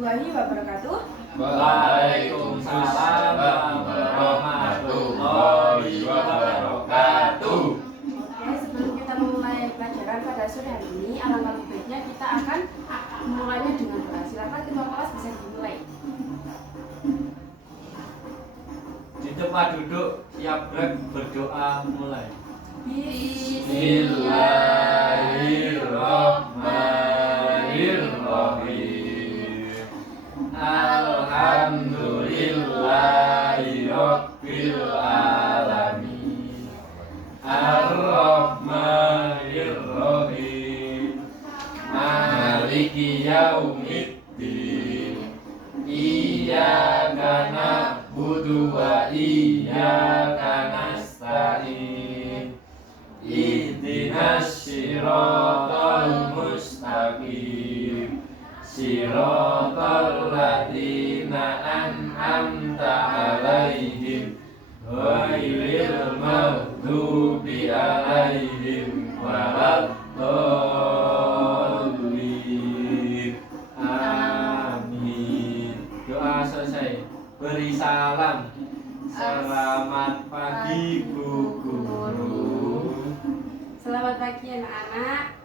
warahmatullahi wabarakatuh. Waalaikumsalam warahmatullahi wabarakatuh. Oke, sebelum kita memulai pelajaran pada sore hari ini, alangkah baiknya kita akan memulainya dengan doa. Silakan ketua kelas bisa dimulai. Di tempat duduk siap berdoa mulai. Bismillahirrahmanirrahim. Alhamdulillahirabbil alamin. Arrahmanirrahim. Maliki yaumiddin. Iyyaka na'budu wa iyyaka nasta'in. Ihdinas siratal mustaqim. Siratal ladzina an'amta 'alaihim ghairil maghdubi 'alaihim waladdallin. Amin. Doa selesai. Beri salam. Selamat pagi Bu Guru. Selamat pagi anak-anak.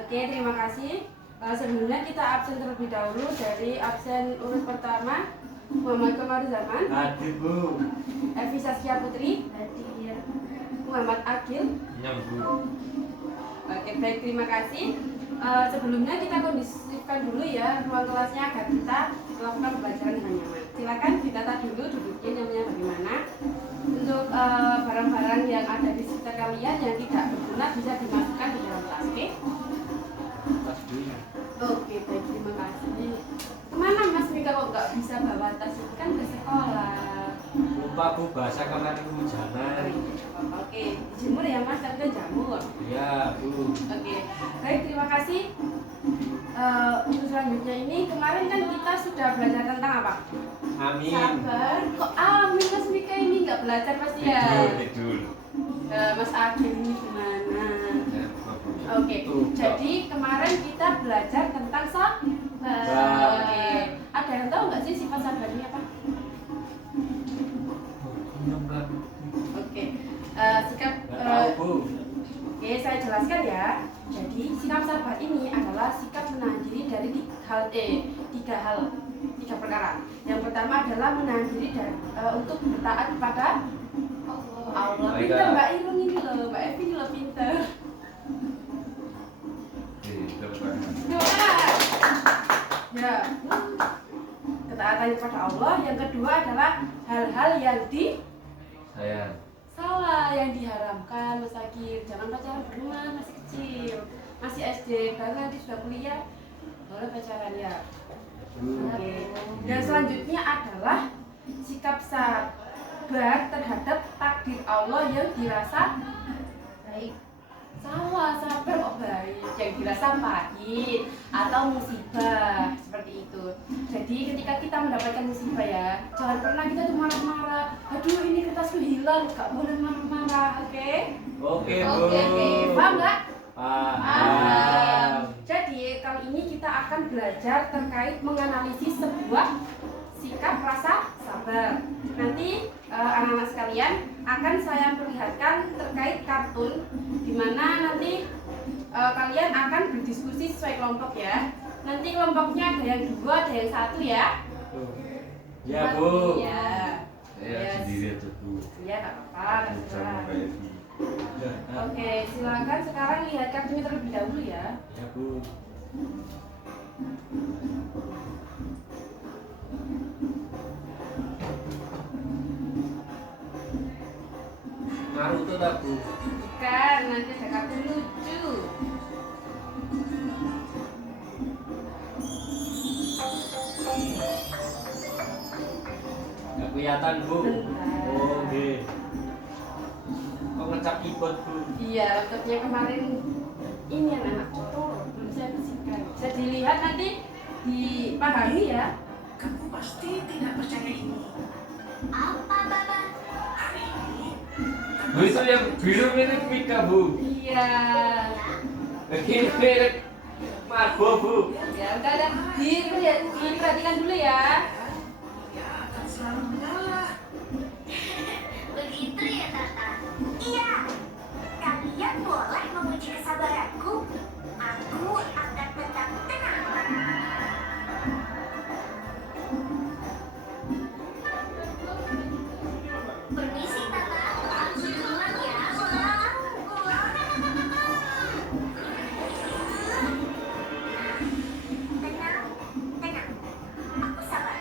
Oke, terima kasih. Sebelumnya kita absen terlebih dahulu dari absen urut pertama Muhammad Komaruzzaman, Hadir Bu. Evi Saskia Putri, hadir. Muhammad Akil. Nyambung. Oke, baik, terima kasih. Sebelumnya kita kondisikan dulu ya ruang kelasnya agar kita melakukan pembelajaran dengan nyaman. Silakan ditata dulu duduknya namanya bagaimana. Untuk barang-barang yang ada di sekitar kalian yang tidak berguna bisa dimasukkan di dalam tas, oke? Tas dulu. Oke, baik, terima kasih. Kemana Mas Mika kok nggak bisa bawa tas? Ini kan ke sekolah. Lupa Bu, bahasa kemarin Oh, hujanan. iya. Oke, dijemur ya Mas, tapi kan jamur. Ya Bu. Oke, baik, terima kasih. Untuk selanjutnya ini kemarin kan kita sudah belajar tentang apa? Amin. Sabar. Kok amin Mas Mika ini nggak belajar pasti ya? Tidur. Mas Agil ini gimana? Ya, Bu. Oke, jadi kemarin kita belajar tentang sabar. Oke, ada yang tahu nggak sih sifat sabar ini apa? Oke, sikap. Nggak tahu Bu. Oke, saya jelaskan ya. Jadi sikap sabar ini adalah sikap menahan diri dari tiga perkara. Yang pertama adalah menahan diri dari, untuk bertaat kepada Allah. Pinter Mbak Irung ini loh, Mbak Evi ini loh pinter. Doa. Ya, ketaatan kepada Allah. Yang kedua adalah hal-hal yang Sayang. salah, yang diharamkan. Mas Agil, jangan pacaran berulang, masih kecil, masih SD, baru nanti sudah kuliah boleh pacaran ya. Oke. Dan selanjutnya adalah sikap sabar terhadap takdir Allah yang dirasa baik. Salah, sabar kok baik, yang dirasa pahit atau musibah seperti itu. Jadi ketika kita mendapatkan musibah ya, jangan pernah kita tuh marah-marah. Aduh, ini kertasku hilang, gak boleh marah-marah, oke? Oke Bu. Oke, paham nggak? Paham. Jadi kali ini kita akan belajar terkait menganalisis sebuah sikap rasa sabar. Nanti anak-anak sekalian akan saya perlihatkan terkait kartun, di mana nanti kalian akan berdiskusi sesuai kelompok ya. Nanti kelompoknya ada yang 2, ada yang 1 ya. Ya Bu. Ya. Saya sendiri aja Bu. Ya, nggak apa-apa, terserah. Sama Evi. Oke, silakan sekarang lihat kartunya terlebih dahulu ya. Ya Bu. Naruto tak Bu? Bukan, nanti ada kartun lucu. Nggak kelihatan Bu. Bentar. Oh nggih. Kok ngecap keyboard Bu? Iya, laptopnya kemarin ini anak kotor, belum saya bersihkan. Bisa dilihat nanti, dipahami ya. Kamu pasti tidak percaya ini. Apa, Bapak? Hari ini Bu itu yang biru mirip Mika Bu. Iya. Ini mirip Margo, Bu. Ya udah diperhatikan dulu ya. Ya akan selalu mengalah. Begitu ya, Tata? Iya. Kalian boleh menguji kesabaranku. Aku akan tetap tenang. Permisi, Tata. Aku duluan ya. Tenang, tenang. Aku sabar.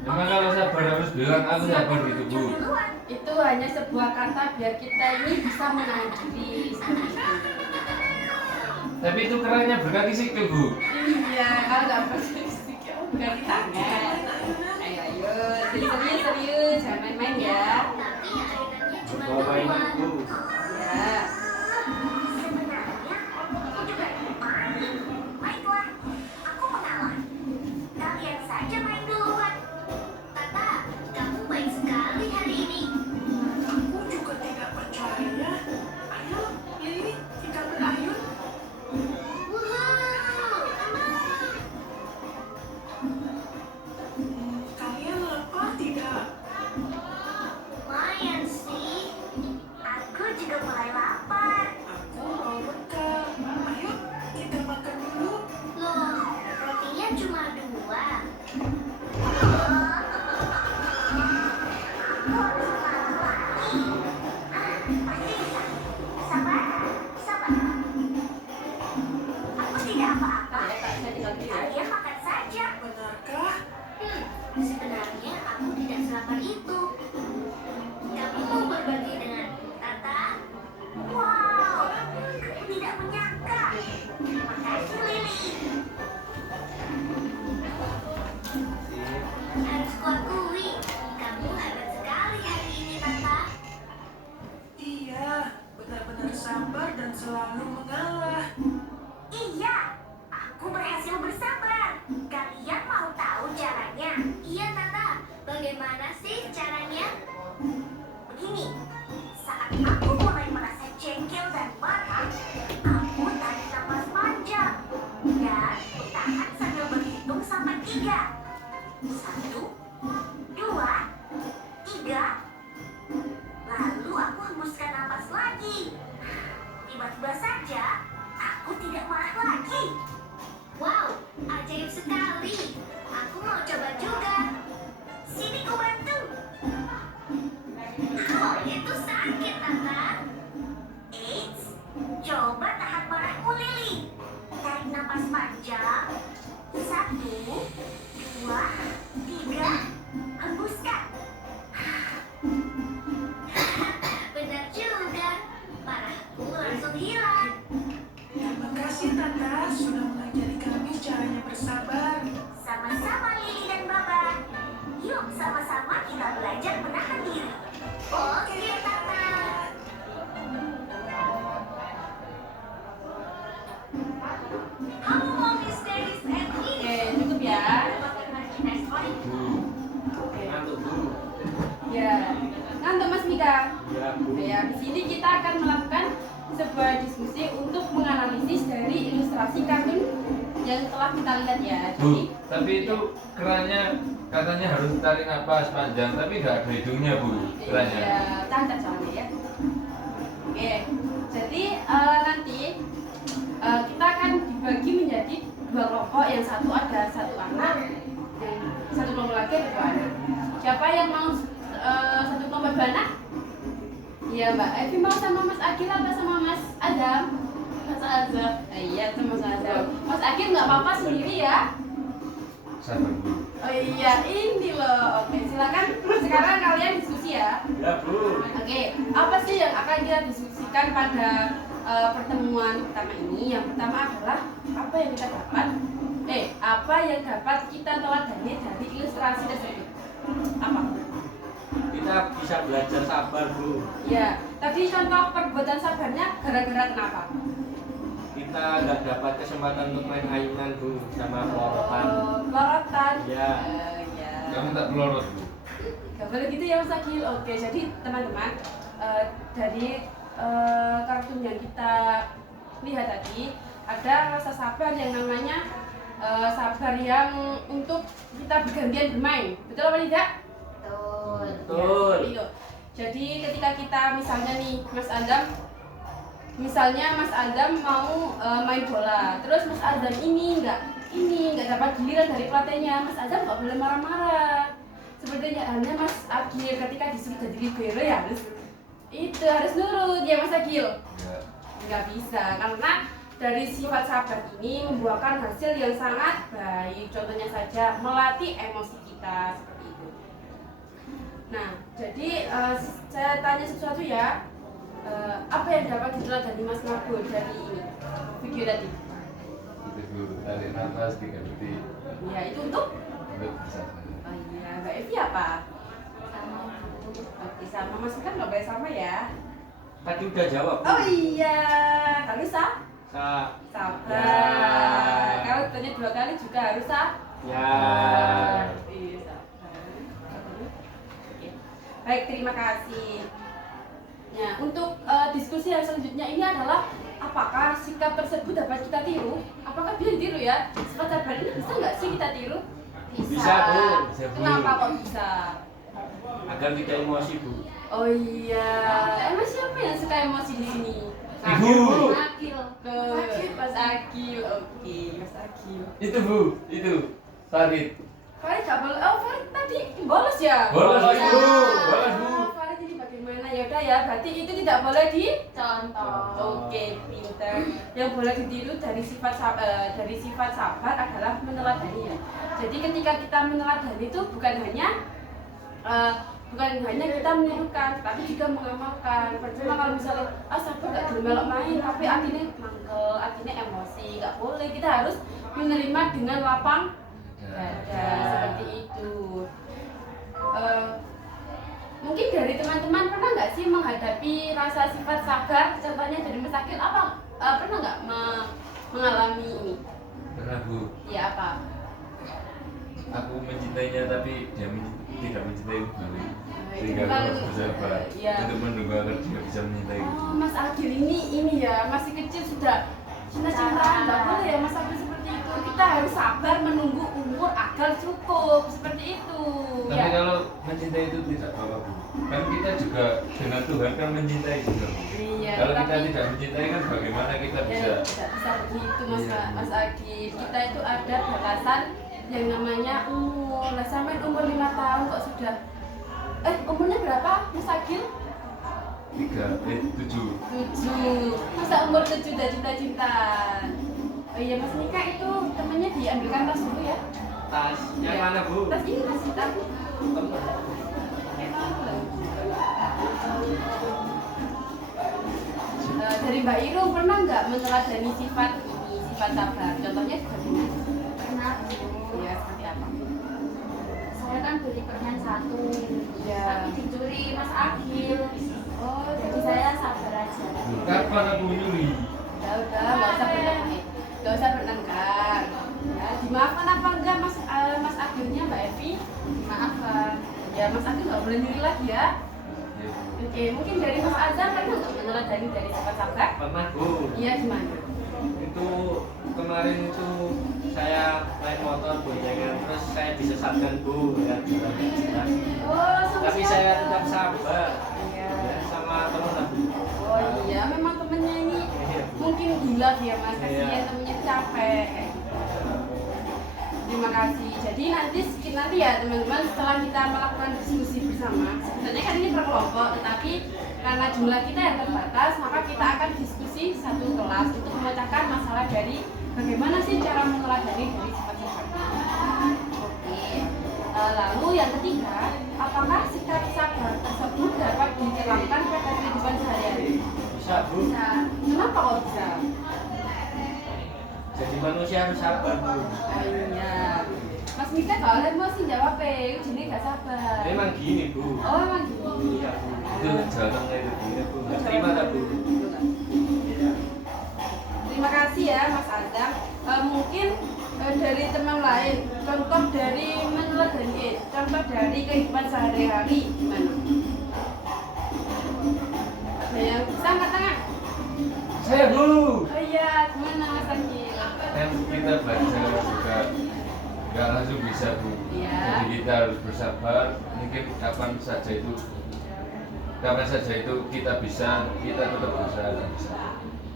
Emang kalau sabar harus bilang aku sabar gitu Bu. Duluan. Itu hanya sebuah kata biar kita ini bisa menahan diri seperti itu. Tapi itu kerannya berkaki sikil Bu. Iya, kalau nggak bersikap bukan tangan. Ayo, serius, jangan main-main ya. Tapi airannya cuma Bawa mainan, Bu. Ya. Sebenarnya aku juga ingin main. Baiklah, aku mengalah. Kalian saja main duluan. Tata, kamu baik sekali hari ini. Aku juga tidak percaya. Ayo, Lili, kita berayun. Wuhuu. Kalian lapar tidak? Lumayan sih. Aku juga mulai lapar. Aku mau bekal. Ayo, kita makan dulu. Loh, rotinya cuma 2. Aku harus makan lagi. Pasti bisa. Sabar, sabar. Aku tidak apa-apa. Ya, Kak, saya tinggal dulu ya. Kalian makan saja. Benarkah? Sebenarnya aku tidak selapar itu. Kamu mau berbagi dengan Tata? Wow, aku tidak menyangka. Terima kasih, Lili. Harus kuakui, kamu hebat sekali hari ini, Tata. Iya, benar-benar sabar dan selalu mengalah. Iya, aku berhasil bersabar. Kalian mau tahu caranya? Iya, Tata. Bagaimana sih caranya? Begini, saat aku mulai merasa jengkel dan marah, aku tarik napas panjang dan tahan sambil berhitung sampai 3. 1, 2, 3. Lalu aku hembuskan napas lagi. Tiba-tiba saja, aku tidak marah lagi. Wow, ajaib sekali. Aku mau coba juga. Sini ku bantu. Oh, itu sakit, Tata. Eits, coba tahan marahmu, Lili. Tarik napas panjang. 1, 2, 3. Hembuskan. Benar juga. Marahku langsung hilang. Terima kasih Tata sudah mengajari kami caranya bersabar. Sama-sama Lili dan Baba. Yuk sama-sama kita belajar menahan diri. Oke, Tata. Halo Momis, Daddies, and Oke, cukup ya. Bu. Oke. Ngantuk, Bu. Ya. Ngantuk Mas Mika. Ya, Bu. Ya, di sini kita akan melakukan sebuah diskusi untuk menganalisis dari ilustrasi kartun yang telah kita lihat ya. Bu, tapi itu kerannya katanya harus tarik napas panjang tapi nggak ada hidungnya Bu kerannya. Iya, cacat soalnya ya. Oke, jadi nanti kita akan dibagi menjadi 2 kelompok. Yang satu ada 1 anak, yang satu kelompok lagi ada 2 anak. Siapa yang mau satu kelompok 2 anak? Iya Mbak Evi mau sama Mas Akil apa sama Mas Adam? Mas Azam. Iya sama Mas Azam. Mas Akil nggak apa-apa sendiri ya? Sabar Bu. Oh iya ini loh. Oke silakan. Sekarang kalian diskusi ya. Ya, Bu. Oke, apa sih yang akan kita diskusikan pada pertemuan pertama ini? Yang pertama adalah apa yang kita dapat, apa yang dapat kita teladani dari ilustrasi tersebut? Apa? Kita bisa belajar sabar, Bu. Ya, tadi contoh perbuatan sabarnya gara-gara kenapa? Kita nggak dapat kesempatan untuk main ayunan, Bu, sama pelorotan. Pelorotan. Ya. Ya. Kamu tak melorot Bu. Gak boleh gitu ya Mas Akil. Oke, jadi teman-teman dari kartun yang kita lihat tadi ada rasa sabar yang namanya sabar yang untuk kita bergantian bermain. Betul apa tidak? Betul. Betul. Ya, seperti itu. Jadi ketika kita misalnya nih Mas Adam mau main bola, terus Mas Adam ini nggak dapat giliran dari pelatihnya, Mas Adam nggak boleh marah-marah. Sepertinya hanya Mas Agil ketika disuruh jadi libero ya harus nurut ya Mas Agil. Enggak. Nggak bisa karena dari sifat sabar ini membuahkan hasil yang sangat baik. Contohnya saja melatih emosi kita seperti itu. Nah, jadi saya tanya sesuatu ya. Apa yang dapat diteladani Mas Nabur dari ini video tadi? Itu dulu, tarik nafas 3 detik. Ya, itu untuk Bersabar. oh iya, Mbak Evi apa? Sama. Oke, sama Mas kan nggak boleh sama ya. Tadi udah jawab. Oh iya, kalau sabar. Kalau tanya 2 kali juga harus sabar. Ya. Iya, sabar. Oke. Baik, terima kasih. Nah, untuk diskusi yang selanjutnya ini adalah apakah sikap tersebut dapat kita tiru? Apakah bisa ditiru ya? Sifat sabar ini bisa nggak sih kita tiru? Bisa, Bu. Bisa, Bu. Kenapa kok bisa? Agar tidak emosi, Bu. Oh iya, emang siapa yang suka emosi di sini? Ibu. Akil. Mas Akil, oke, Mas Akil. Itu Bu, itu Farid. Farid nggak boleh. Oh, Farid tadi bolos ya? Bolos, Ya. Bu. Bolos, Bu. Farid ini bagaimana ya? Udah ya, berarti itu tidak boleh di Contoh. Oke, pinter. Yang boleh ditiru dari sifat sabar adalah meneladani ya. Jadi ketika kita meneladani itu bukan hanya kita menirukan, tapi juga mengamalkan. Percuma kalau misalnya sabar nggak gelem melok main, tapi akhirnya mangkel, akhirnya emosi, nggak boleh. Kita harus menerima dengan lapang dada seperti itu. Mungkin dari teman-teman pernah nggak sih menghadapi rasa sifat sabar? Contohnya dari Mas Akil pernah nggak mengalami ini? Pernah Bu, Ya apa? aku mencintainya tapi dia tidak mencintai kembali. Sehingga itu aku kan, harus bersabar iya. untuk menunggu agar dia bisa mencintai. Oh, Mas Agil ini ya masih kecil sudah cinta-cintaan. Nggak boleh ya Mas Agil seperti itu. Kita harus sabar menunggu umur agar cukup seperti itu. Tapi Ya. kalau mencintai itu tidak apa-apa Bu. Kan kita juga dengan Tuhan kan mencintai juga Bu. Iya, Kalau kita tapi- tidak mencintai kan bagaimana kita Ya, bisa? tidak bisa begitu Mas Iya. Mas Agil. Kita itu ada batasan yang namanya umur. Lah sampai umur 5 tahun kok sudah umurnya berapa Mas Agil? 7. 7. Masa umur 7 udah cinta-cintaan? Oh iya Mas Nika itu temannya diambilkan tas dulu ya. Tas yang Ya. mana, Bu? Tas ini tas kita. Dari Mbak Irung pernah nggak meneladani sifat sabar? Contohnya seperti ini. Pernah Bu. Ya seperti apa? Saya kan beli permen 1, Ya. tapi dicuri Mas Akil. Oh Jadi saya sabar aja. Kapan aku nyuri? udah nggak usah bertengkar, nggak usah bertengkar. Ya, dimaafkan apa enggak Mas Agilnya Mbak Evi? Dimaafkan. Ya Mas Agil nggak boleh nyuri lagi ya. Ya, Bu. Oke, mungkin dari Mas Azam pernah nggak meneladani dari sifat sabar? Pernah, Bu. Iya gimana? Itu kemarin itu saya naik motor boncengan terus saya disesatkan, Bu, ya jalan nggak jelas. Oh, sama Tapi siapa? saya tetap sabar. Iya. Ya, sama teman aku. Oh iya, memang temennya ini mungkin gila ya Mas, kasihan Iya. temennya capek. Terima kasih. Jadi nanti ya teman-teman setelah kita melakukan diskusi bersama, sebenarnya kan ini berkelompok, tetapi karena jumlah kita yang terbatas, maka kita akan diskusi satu kelas untuk memecahkan masalah dari bagaimana sih cara meneladani dari sifat sabar. Oke. Lalu yang ketiga, apakah sikap sabar tersebut dapat diterapkan pada kehidupan sehari-hari? Bisa, Bu. Bisa. Kenapa kok bisa? Jadi manusia harus sabar, Bu. Oh iya. Mas Mika kalau emosi jawab jadi nggak sabar. Memang gini, Bu. Oh memang gini. Iya, Bu. Itu jarang itu Bu. Iya, Bu. Nggak terima tak, Bu? Terima kasih ya Mas Adam. Mungkin dari teman lain, contoh dari meneladani, contoh dari kehidupan sehari-hari gimana? Ada yang bisa angkat tangan? Saya Bu. Oh iya, gimana Mas Agil? Kan kita baca juga nggak langsung bisa Bu. Iya. Jadi kita harus bersabar. Mungkin kapan saja itu kita bisa, kita tetap berusaha dan bisa.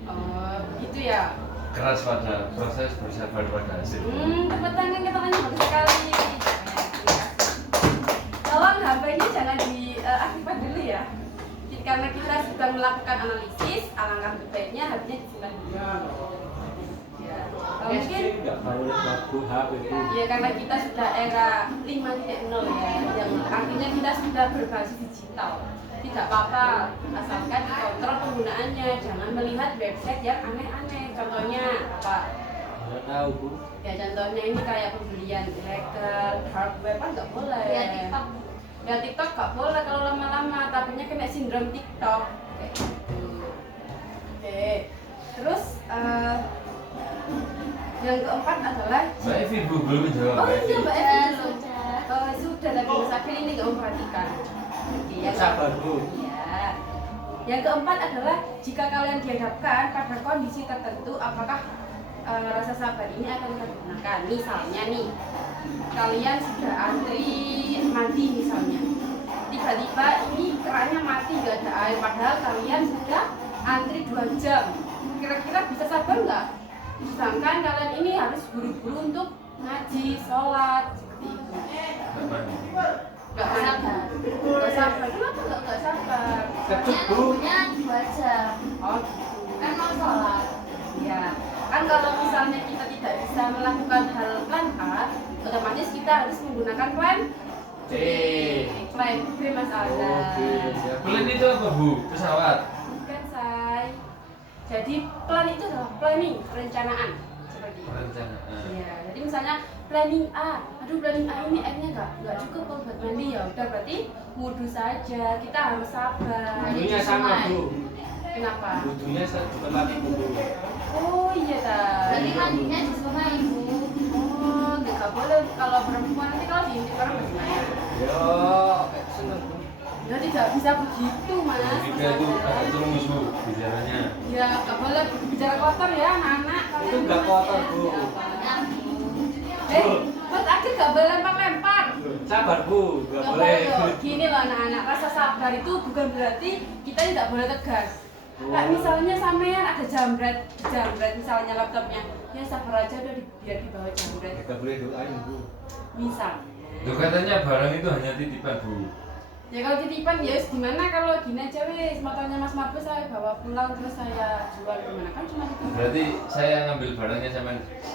Oh, gitu ya. Keras pada proses, bersabar pada hasil. Tepuk tangan kita kan bagus sekali. Tolong HP-nya jangan diaktifkan dulu ya. Karena kita sedang melakukan analisis, alangkah baiknya HP-nya disimpan dulu. Ya, mungkin nggak boleh lagu HP itu. ya karena kita sudah era 5.0 ya, yang artinya kita sudah berbasis digital. Tidak apa-apa, asalkan dikontrol penggunaannya, jangan melihat website yang aneh-aneh. Contohnya apa? Nggak tahu Bu. Ya contohnya ini kayak pembelian ilegal, dark web kan nggak boleh. Ya TikTok. Ya TikTok nggak boleh kalau lama-lama, takutnya kena sindrom TikTok. Kayak gitu. Oke. Terus yang keempat adalah Mbak Evi Bu belum menjawab. oh Mbak Evi. iya Mbak Evi Ya, belum. sudah. Sudah tapi Mas Akhil ini nggak memperhatikan. Oke, yang Sabar Bu. Iya. Yang keempat adalah jika kalian dihadapkan pada kondisi tertentu, apakah rasa sabar ini akan kita gunakan? Misalnya nih, kalian sudah antri mandi misalnya, tiba-tiba ini kerannya mati nggak ada air, padahal kalian sudah antri 2 jam. Kira-kira bisa sabar nggak? Sedangkan kalian ini harus buru-buru untuk ngaji, sholat, seperti itu. Nggak sabar. Nggak sabar. Kenapa nggak sabar? Kecut Bu. Punya 2 jam. Oh gitu. Kan mau sholat. Ya, kan kalau misalnya kita tidak bisa melakukan hal plan A, otomatis kita harus menggunakan plan C. Plan B Mas Alda. Oke, siap. Plan itu apa Bu? Pesawat. Bukan say. Jadi plan itu adalah planning, perencanaan seperti itu. Perencanaan. Ya, jadi misalnya planning A, aduh planning A ini airnya nggak cukup kalau buat mandi, ya udah berarti wudhu saja, kita harus sabar. Butuhnya sama Bu. Kenapa? Butuhnya seperti Bu. Oh iya ta. Jadi mandinya di sungai Ibu. Oh, nggak boleh kalau perempuan, nanti kalau diintip orang bagaimana? Yo, seneng Bu. Ya tidak bisa begitu Mas. Jika itu agak cerumus Bu bicaranya. Ya nggak boleh bicara kotor ya anak-anak. Kalian Itu nggak Mas, kotor, ya. Bu. Ya, Mas Akil nggak boleh lempar-lempar. Sabar Bu, nggak Nggak boleh. loh. Gini loh anak-anak, rasa sabar itu bukan berarti kita tidak boleh tegas. Kayak misalnya sampean ada jambret misalnya laptopnya, ya sabar aja udah biar dibawa jambret. Nggak boleh doain Bu. Misal. Loh katanya barang itu hanya titipan Bu. Ya kalau titipan ya gimana kalau gini aja wes motornya Mas Marco saya bawa pulang terus saya jual gimana kan cuma itu. Berarti saya ngambil barangnya sama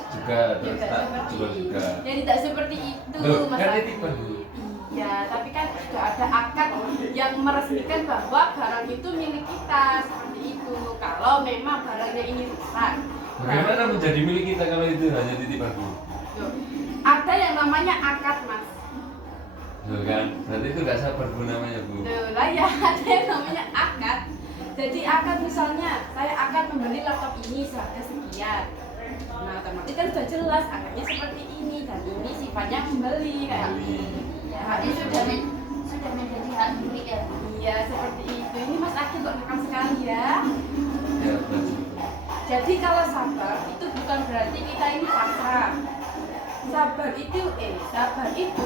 juga Ya, terus tidak tak seperti jual juga. ya tidak seperti itu Loh, Mas kan Adi. titipan, Bu. Iya, tapi kan sudah ada akad yang meresmikan bahwa barang itu milik kita seperti itu. Kalau memang barangnya ini rusak. Bagaimana menjadi milik kita kalau itu hanya titipan Bu? Loh, ada yang namanya akad Mas. Loh kan, berarti itu nggak sabar Bu namanya Bu. Loh, lah ya ada yang namanya akad. Jadi akad misalnya saya akan membeli laptop ini seharga sekian. Nah otomatis kan sudah jelas akadnya seperti ini dan ini sifatnya membeli kayak ini. Ya, Berarti itu sudah menjadi hak milik ya Bu. iya seperti itu. Ini Mas Akil kok rekam sekali ya. Ya betul. Jadi kalau sabar itu bukan berarti kita ini pasrah. Sabar itu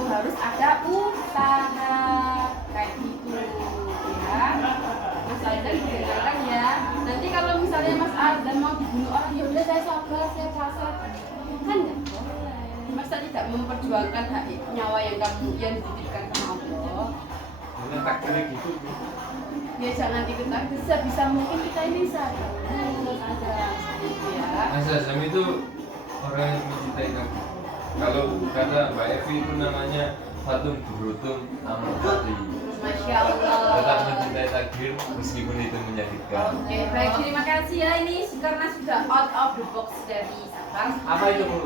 harus ada usaha kayak gitu ya. Mas Azan dengarkan ya. Nanti kalau misalnya Mas Azan mau dibunuh orang, ya udah saya sabar, saya pasrah. Kan nggak boleh. Masa tidak memperjuangkan hak nyawa yang dititipkan sama Allah? Dengan takdirnya gitu Bu. Ya jangan ikut-ikut, bisa mungkin kita ini sabar. Mas Azan seperti itu ya. Mas Azam itu orang yang mencintai kamu. Kalau kata Mbak Evi itu namanya Fatum Burutum Amal Fati. Masya Allah. Tetap mencintai takdir meskipun itu menyakitkan. Oke, baik terima kasih ya ini karena sudah out of the box dari Sabar. Apa itu Bu?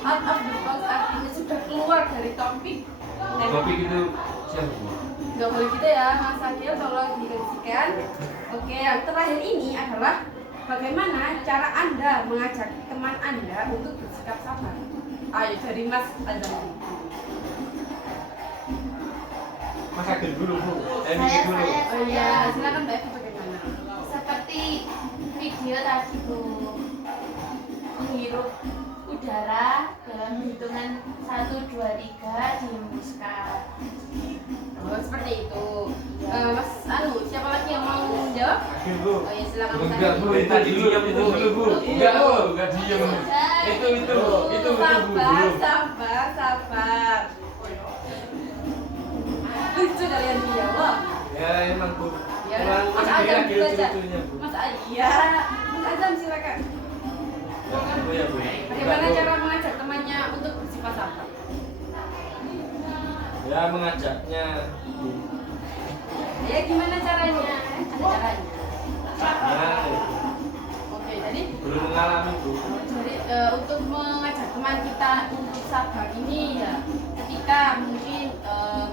Out of the box artinya sudah keluar dari topik. Dan Topik itu siapa Bu? nggak boleh gitu ya Mas Akil, tolong dikondisikan. Oke, yang terakhir ini adalah bagaimana cara Anda mengajak teman Anda untuk bersikap sabar. Ayo dari Mas Azam. Mas Agil dulu Bu. Saya dulu. Oh iya, silakan Mbak Evi bagaimana? seperti video tadi Bu. menghirup udara dalam hitungan 1, 2, 3 dihembuskan. Oh, seperti itu. Mas siapa lagi yang mau jawab? Akhir Bu. Oh ya silakan Mas Enggak Adi. Bu, itu Tadi dulu, diam, itu Bu. dulu Bu. Enggak Bu, enggak diem. Itu Bu. Sabar, belum. sabar. Lucu kalian dia, wah. Ya emang Bu. Ya, Emang Mas sendiri Adam lagi dulu aja. lucu-lucunya Bu. Mas Adi, ya. Mas Adam silakan. Bu ya Bu. Bagaimana cara mengajak temannya untuk bersifat sabar? Ya mengajaknya Bu. Ya gimana caranya? Ada caranya. Ya, Oke, jadi belum mengalami Bu. untuk mengajak teman kita untuk sabar ini ya ketika mungkin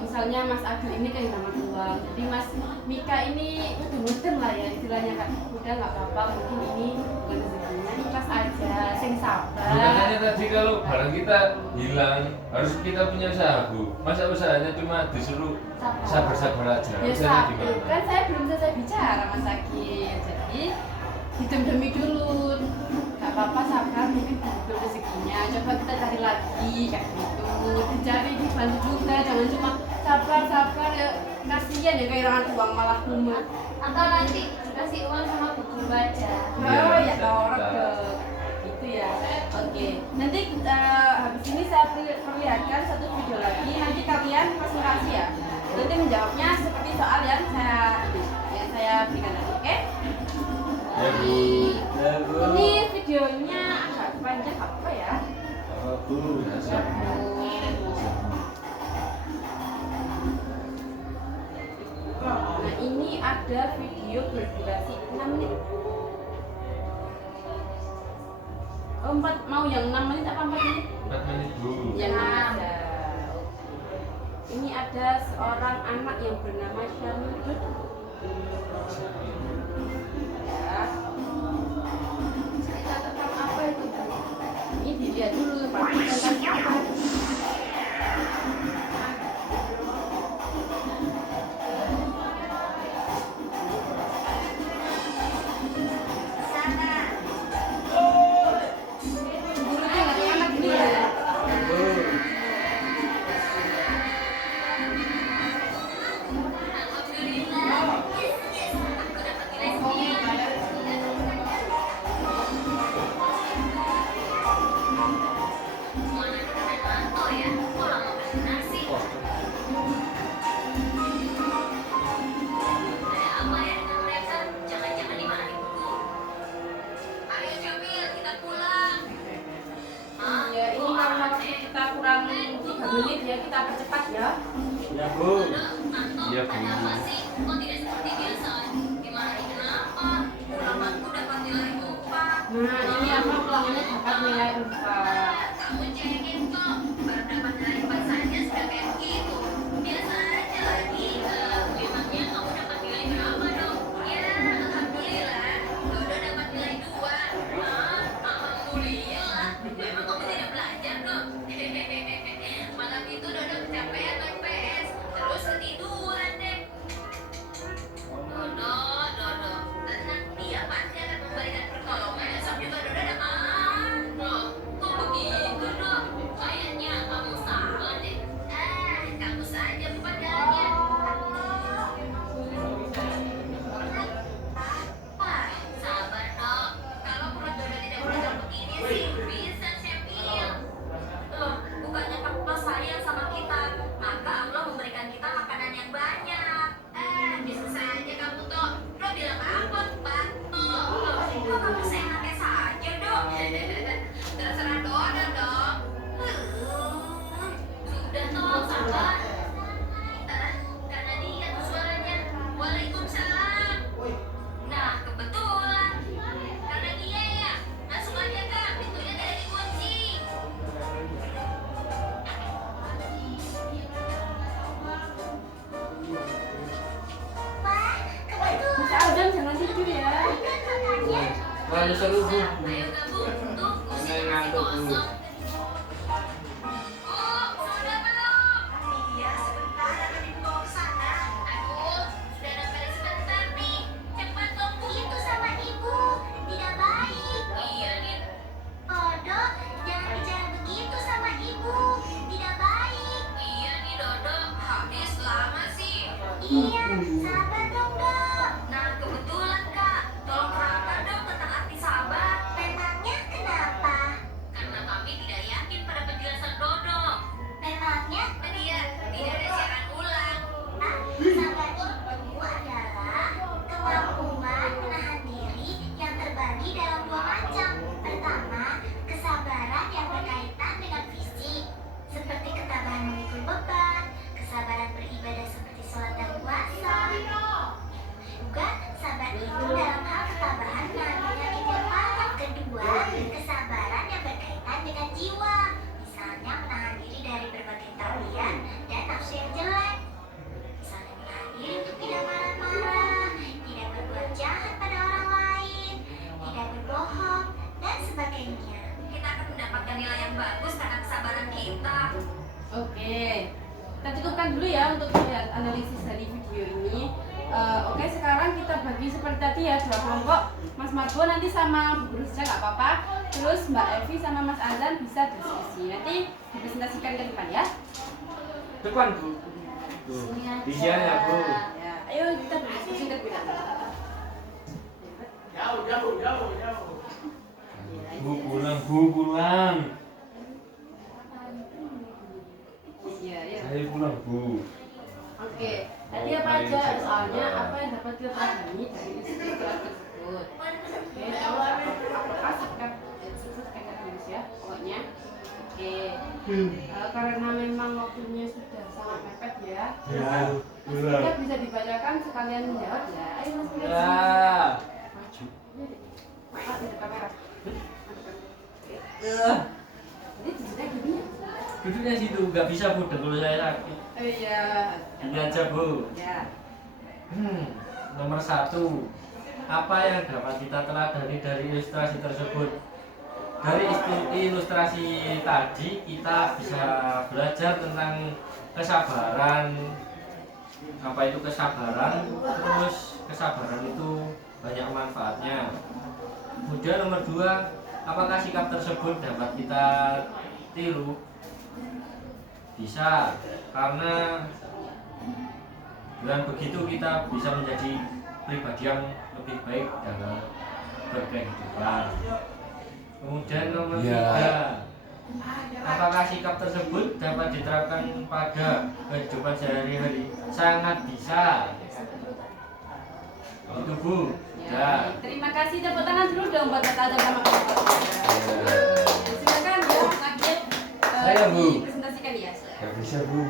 misalnya Mas Agil ini kehilangan uang, jadi Mas Mika ini udah ngudem lah ya istilahnya kan, udah nggak apa-apa mungkin ini bukan rezekinya, ikhlas aja, sing sabar. Katanya tadi kalau barang kita hilang harus kita punya usaha Bu. Masa usahanya cuma disuruh sabar-sabar aja? Ya Usahanya sabar, gimana? kan saya belum selesai bicara Mas Agil, jadi didem-demi dulu, nggak apa-apa sabar, mungkin belum rezekinya, coba kita cari lagi kayak gitu, dicari dibantu juga, jangan cuma sabar ya, kasihan ya kehilangan uang malah kumat. Atau nanti dikasih uang sama Bu Guru aja. Oh ya bisa. orang dong, itu ya. Oke, nanti habis ini saya perlihatkan satu video lagi, nanti kalian presentasi ya, nanti menjawabnya seperti soal yang saya berikan tadi, oke? Ya Bu. Ya Bu. Ini videonya agak panjang apa ya? Oh, Bu. Biasa. Nah ini ada video berdurasi 6 menit. Oh, 4, mau yang 6 menit apa 4 menit? 4 menit Bu. Yang 6 ada. Ini ada seorang anak yang bernama Syamil Dut. Ya. Cerita tentang apa itu? Ini dilihat dulu, Pak. Sana. Gurunya nggak enak ini ya. Bu. Alhamdulillah. Yes. Aku dapat nilai sekian. Semuanya udah main manto ya. Malah mau presentasi. Ada apa ya dengan mereka? Jangan-jangan dimarahin guru. Ayo Jamil, kita pulang. Hah? Ya ini karena waktu kita kurang 3 menit ya, kita percepat ya. Ya Bu. Iya, Bu. Ada apa sih? Kok tidak seperti biasa? Dimarahin kenapa? Ulamaku dapat nilai 4. Nah ini apa ulangannya dapat nilai 4. Kamu cengin kok. Baru dapat nilai 4 saja sudah kayak gitu. Biasa aja lagi. Memangnya kamu dapat nilai berapa dong? Ya, alhamdulillah. Dodo dapat nilai 2. Alhamdulillah. Memang kamu tidak belajar kok. Malam itu Dodo kecapean main PS. Terus ketiduran deh. Dodo. Tenang, dia pasti akan memberikan pertolongan. Besok juga Dodo ada makan. Loh, kok begitu dong? Kayaknya kamu salah deh. Kamu saja padanya. Sabar dong. Kalau perut Dodo tidak bocor begini sih, bisa Syamil. Bukannya Allah sayang sama kita, maka Allah memberikan kita makanan yang banyak. Bisa saja kamu toh. Lo bilang apa, Batu? Kok kamu seenaknya saja dong? Terserah Dodo dong. Sudah toh, sabar. Karena dia tuh suaranya. Waalaikumsalam. Nah, kebetulan. Karena dia ya. Masuk aja Kak, pintunya tidak dikunci. Wah, kebetulan. Mas Adam jangan tidur ya. Terlalu seru Bu. Ayo gabung, tuh kursi Saya masih ngantuk, Bu. kosong. Oh, sudah belum? Iya, sebentar akan dibawa ke sana. Aduh, sudah sampai sebentar nih. Cepat dong, Bu. Itu sama Ibu. Tidak baik. Iya, nih. Oh, Iya, sabar dong, Dok. Nah, kebetulan, Kak. Tolong terangkan dong tentang arti sabar. Memangnya kenapa? Karena kami tidak yakin pada penjelasan Dodo. Memangnya? Tidak ada siaran ulang. Sabar itu adalah kemampuan menahan diri yang terbagi dalam dua macam. Pertama, kesabaran yang berkaitan dengan fisik, seperti ketabahan memikul beban, kesabaran beribadah seperti sholat dan puasa. Juga, sabar itu dalam hal ketabahan menahan penyakit yang parah. Kedua, kesabaran yang berkaitan dengan jiwa, misalnya menahan diri dari berbagai tabiat dan nafsu yang jelek. Misalnya menahan diri untuk tidak marah-marah, tidak berbuat jahat pada orang lain, tidak berbohong, dan sebagainya. Kita akan mendapatkan nilai yang bagus karena kesabaran kita. Oke, kita cukupkan dulu ya untuk melihat analisis dari video ini. Oke, sekarang kita bagi seperti tadi ya, 2 kelompok. Mas Margo nanti sama Bu Guru saja nggak apa-apa. Terus Mbak Evi sama Mas Azan bisa diskusi. Nanti dipresentasikan ke depan ya. Depan Bu. Tuh. Bisa ya Bu. Ya, ayo kita berdiskusi ke depan. Bu pulang. Iya, iya. Saya pulang, Bu. Oke, tadi apa aja soalnya apa yang dapat kita pelajari dari istilah tersebut. Oke, apakah sikap tersebut kayak tulis ya, pokoknya. Oke, karena memang waktunya sudah sangat mepet ya. Kita bisa dibacakan sekalian menjawab ya. Ayo Mas Fitri. Ya. Pak, di kamera. Ini duduknya gini ya? Duduknya situ, nggak bisa Bu, dengkul saya sakit. Oh iya. Ini aja Bu. Ya. Nomor 1, apa yang dapat kita teladani dari ilustrasi tersebut? Dari ilustrasi tadi kita bisa belajar tentang kesabaran. Apa itu kesabaran? Terus kesabaran itu banyak manfaatnya. Kemudian nomor 2, apakah sikap tersebut dapat kita tiru? Bisa, karena dengan begitu kita bisa menjadi pribadi yang lebih baik dalam berkehidupan. Kemudian nomor 3, apakah sikap tersebut dapat diterapkan pada kehidupan sehari-hari? Sangat bisa. Itu Bu. Ya. Terima kasih, tepuk tangan dulu dong buat Kak Azan sama Kak Azan. Silakan Bu, lanjut. Saya, Bu. Presentasikan ya. Gak bisa, Bu.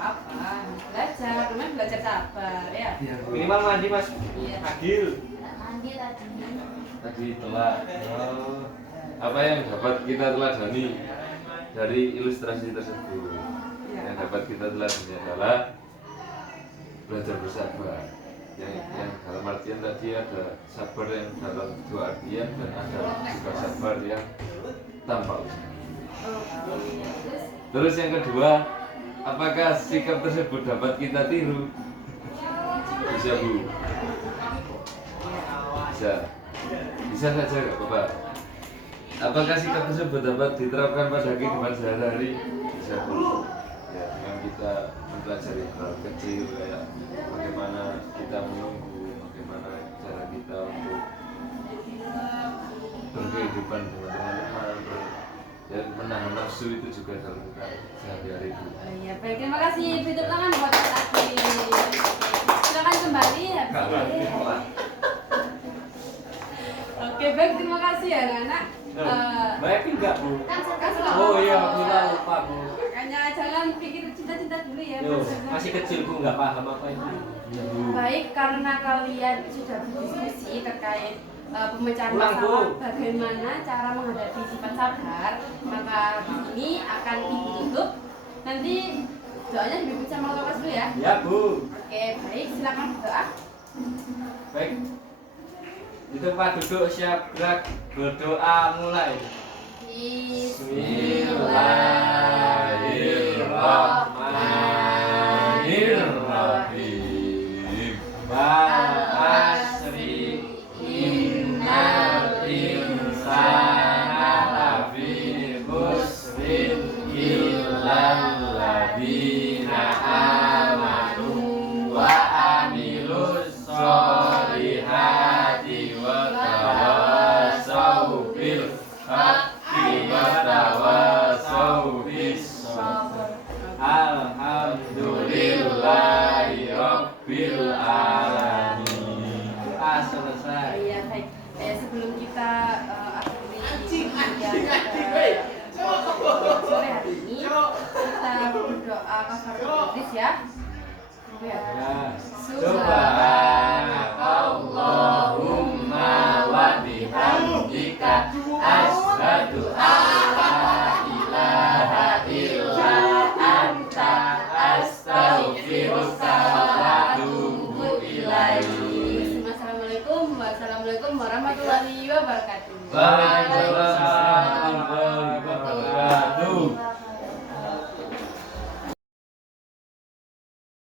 Apa? Belajar, namanya belajar sabar ya. Iya, Bu. Minimal mandi Mas. Iya. Agil. Mandi tadi. Tadi telah. Apa yang dapat kita teladani dari ilustrasi tersebut? Yang dapat kita teladani adalah belajar bersabar. Yang dalam artian tadi ada sabar yang dalam dua artian dan ada juga sabar yang tanpa usaha. Terus yang kedua, apakah sikap tersebut dapat kita tiru? Bisa, Bu. Bisa saja nggak apa-apa. Apakah sikap tersebut dapat diterapkan pada kehidupan sehari-hari? Bisa, Bu. Ya, dengan kita mempelajari hal kecil kayak bagaimana kita menunggu, bagaimana cara kita untuk berkehidupan dengan teman-teman, dan menahan nafsu itu juga dalam kita sehari-hari, Bu. Iya, baik, terima kasih. Tepuk tangan buat Kak Agil. Silakan kembali habis ini. Oke, baik, terima kasih ya anak-anak. Mbak Evi enggak Bu? Kan sudah. Oh iya, aku lupa Bu. Makanya jangan pikir cinta-cinta dulu ya. Yo, Mas Azan. masih kecil Bu, nggak paham apa itu. Iya, Bu. Baik, karena kalian sudah berdiskusi terkait pemecahan Ulang, Bu. masalah bagaimana cara menghadapi sifat sabar, maka di sini akan ibu tutup. Nanti doanya dipimpin sama kelas dulu ya. Ya Bu. Oke, baik, silakan berdoa. Baik. Di tempat duduk siap gerak, berdoa mulai. Bismillahirrahmanirrahim. Asri innal insana lafi khusrin illal ladzina amanu wa rabbil alamin. Selesai. Iya baik. Sebelum kita akhiri sore hari ini, kita berdoa kafaratul majlis ya. Ya. Subhanakallahumma wa bihamdika asyhadu an la ilaha illa anta astaghfiruka wa atubu ilaik. Assalamualaikum warahmatullahi wabarakatuh. Waalaikumsalam